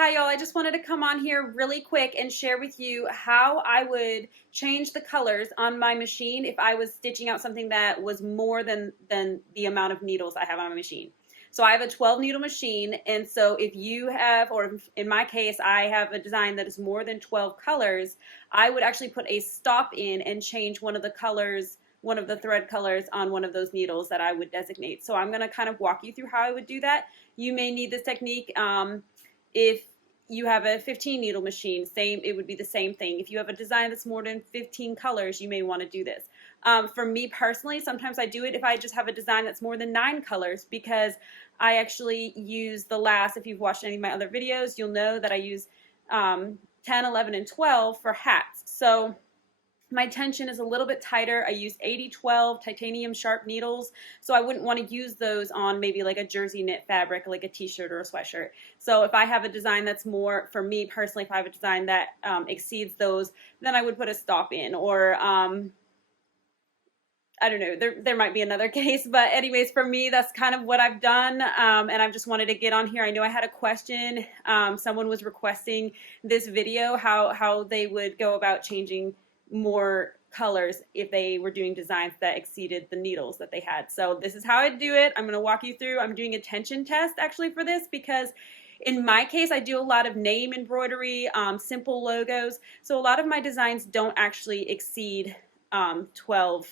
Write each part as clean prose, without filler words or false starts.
Hi y'all, I just wanted to come on here really quick and share with you how I would change the colors on my machine if I was stitching out something that was more than the amount of needles I have on my machine. So I have a 12 needle machine, and so if you have, or in my case, I have a design that is more than 12 colors, I would actually put a stop in and change one of the colors, one of the thread colors on one of those needles that I would designate. So I'm going to kind of walk you through how I would do that. You may need this technique. If you have a 15 needle machine, it would be the same thing. If you have a design that's more than 15 colors, you may want to do this. For me personally, sometimes I do it if I just have a design that's more than 9 colors, because I actually use the last, if you've watched any of my other videos, you'll know that I use 10, 11, and 12 for hats. So my tension is a little bit tighter. I use 80-12 titanium sharp needles, so I wouldn't want to use those on maybe like a jersey knit fabric, like a t-shirt or a sweatshirt. So if I have a design that's more, for me personally, if I have a design that exceeds those, then I would put a stop in, or I don't know, there might be another case, but anyways, for me, that's kind of what I've done, and I just wanted to get on here. I know I had a question. Someone was requesting this video, how they would go about changing more colors if they were doing designs that exceeded the needles that they had. So this is how I do it. I'm going to walk you through. I'm doing a tension test actually for this, because in my case I do a lot of name embroidery, simple logos, so a lot of my designs don't actually exceed 12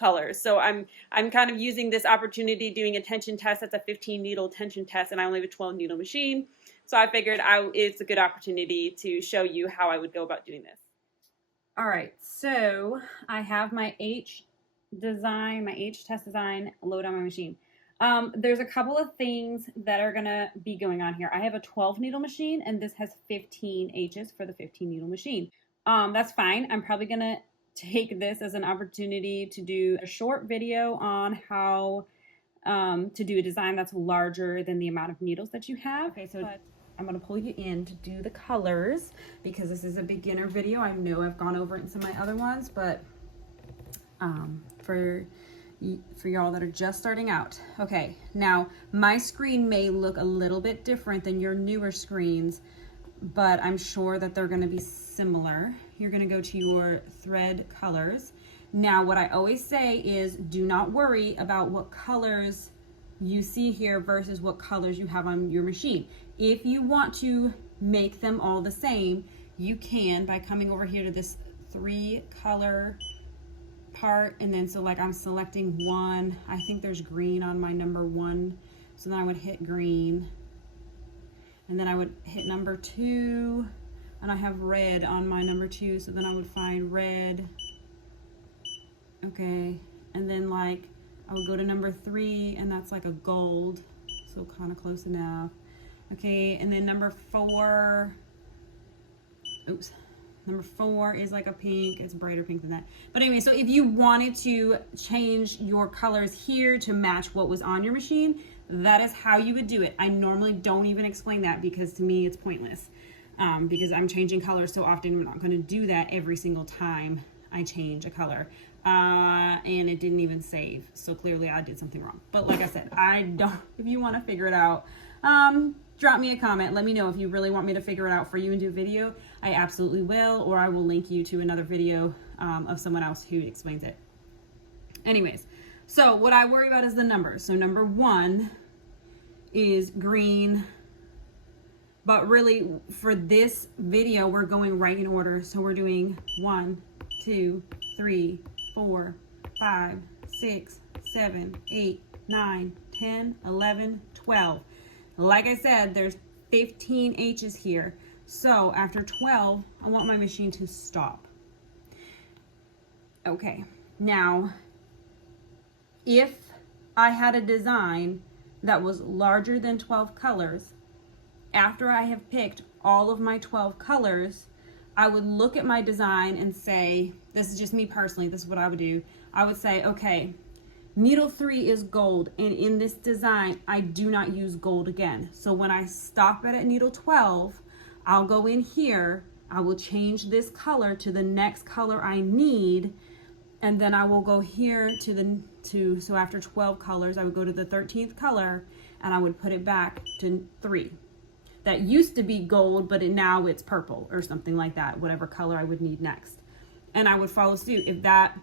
colors. So I'm kind of using this opportunity doing a tension test. That's a 15 needle tension test, and I only have a 12 needle machine, so I figured it's a good opportunity to show you how I would go about doing this. All right, so I have my H test design load on my machine. There's a couple of things that are gonna be going on here. I have a 12 needle machine, and this has 15 H's for the 15 needle machine. That's fine. I'm probably gonna take this as an opportunity to do a short video on how to do a design that's larger than the amount of needles that you have. Okay, so I'm going to pull you in to do the colors, because this is a beginner video. I know I've gone over it in some of my other ones, but for y'all that are just starting out. Okay, now my screen may look a little bit different than your newer screens, but I'm sure that they're going to be similar. You're going to go to your thread colors. Now, what I always say is, do not worry about what colors you see here versus what colors you have on your machine. If you want to make them all the same, you can by coming over here to this 3 color part, and then so like I'm selecting one. I think there's green on my number 1, so then I would hit green, and then I would hit number 2, and I have red on my number 2, so then I would find red. Okay, and then like I would go to number 3, and that's like a gold, so kind of close enough. Okay, and then number 4, number 4 is like a pink. It's brighter pink than that. But anyway, so if you wanted to change your colors here to match what was on your machine, that is how you would do it. I normally don't even explain that, because to me it's pointless, because I'm changing colors so often. We're not going to do that every single time I change a color. And it didn't even save, so clearly I did something wrong. But like I said, if you want to figure it out, drop me a comment. Let me know if you really want me to figure it out for you and do a video. I absolutely will, or I will link you to another video of someone else who explains it. Anyways, so what I worry about is the numbers. So number 1 is green, but really for this video we're going right in order. So we're doing 1, 2, 3, 4, 5, 6, 7, 8, 9, 10, 11, 12. Like I said, there's 15 H's here. So after 12, I want my machine to stop. Okay, now if I had a design that was larger than 12 colors, after I have picked all of my 12 colors, I would look at my design and say, this is just me personally, this is what I would do. I would say, okay, needle 3 is gold, and in this design, I do not use gold again. So when I stop at needle 12, I'll go in here, I will change this color to the next color I need, and then I will go here so after 12 colors, I would go to the 13th color, and I would put it back to 3. that used to be gold, but now it's purple or something like that, whatever color I would need next. And I would follow suit if that,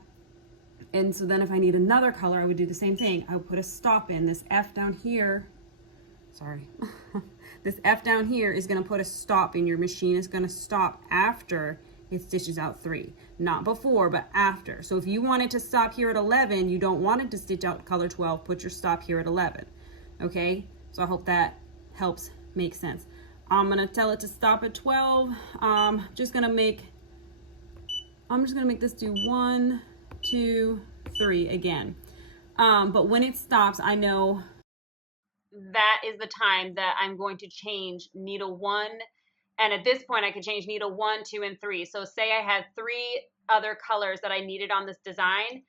and so then if I need another color, I would do the same thing. I would put a stop in. This F down here, sorry, this F down here is gonna put a stop in. Your machine is gonna stop after it stitches out 3, not before, but after. So if you want it to stop here at 11, you don't want it to stitch out color 12, put your stop here at 11, okay? So I hope that helps make sense. I'm gonna tell it to stop at 12. I'm just gonna make this do 1, 2, 3 again. But when it stops, I know that is the time that I'm going to change needle 1. And at this point, I can change needle 1, 2, and 3. So say I had 3 other colors that I needed on this design.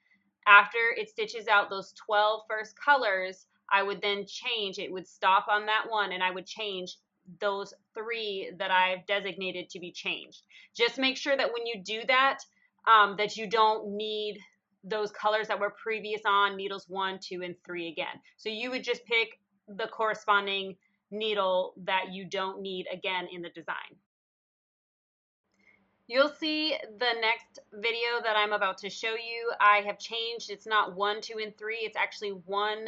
After it stitches out those 12 first colors, I would then change. It would stop on that one, and I would change those 3 that I've designated to be changed. Just make sure that when you do that, that you don't need those colors that were previous on needles 1, 2, and 3 again. So you would just pick the corresponding needle that you don't need again in the design. You'll see the next video that I'm about to show you. I have changed. It's not 1, 2, and 3. It's actually 1,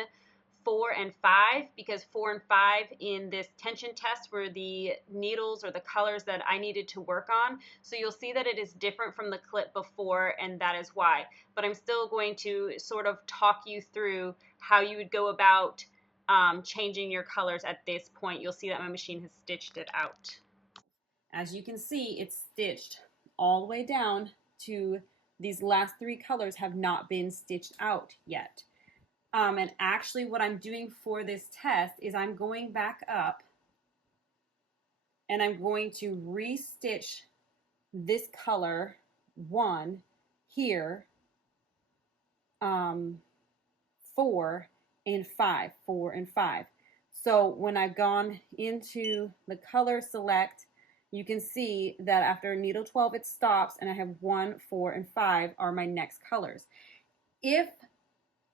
4, and 5, because 4 and 5 in this tension test were the needles or the colors that I needed to work on. So you'll see that it is different from the clip before, and that is why. But I'm still going to sort of talk you through how you would go about changing your colors at this point. You'll see that my machine has stitched it out. As you can see, it's stitched all the way down to these last 3 colors have not been stitched out yet. And actually what I'm doing for this test is I'm going back up and I'm going to re-stitch this color 1 here, 4 and 5, 4 and 5. So when I've gone into the color select, you can see that after needle 12 it stops, and I have 1, 4, and 5 are my next colors. If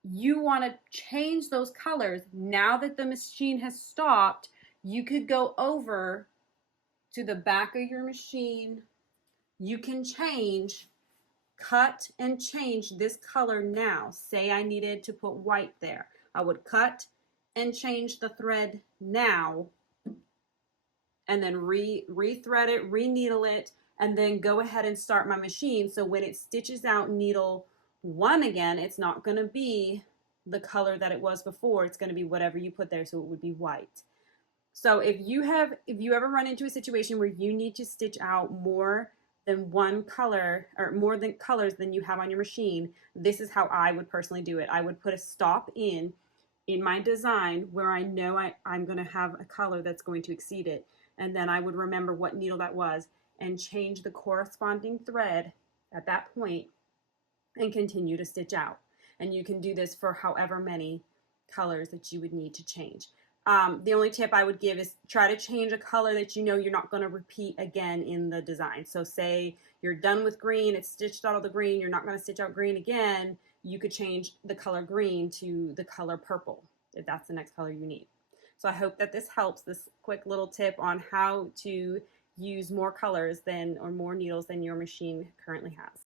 you want to change those colors now that the machine has stopped, you could go over to the back of your machine. You can cut and change this color now. Say I needed to put white there. I would cut and change the thread now, and then re-thread it, re-needle it, and then go ahead and start my machine. So when it stitches out needle 1 again, it's not going to be the color that it was before. It's going to be whatever you put there, so it would be white. So if you ever run into a situation where you need to stitch out more than one color or more than colors than you have on your machine, this is how I would personally do it. I would put a stop in my design where I know I'm going to have a color that's going to exceed it, and then I would remember what needle that was and change the corresponding thread at that point and continue to stitch out. And you can do this for however many colors that you would need to change. The only tip I would give is try to change a color that you know you're not going to repeat again in the design. So say you're done with green, it's stitched out of the green, you're not going to stitch out green again, you could change the color green to the color purple if that's the next color you need. So I hope that this helps, this quick little tip on how to use more colors or more needles than your machine currently has.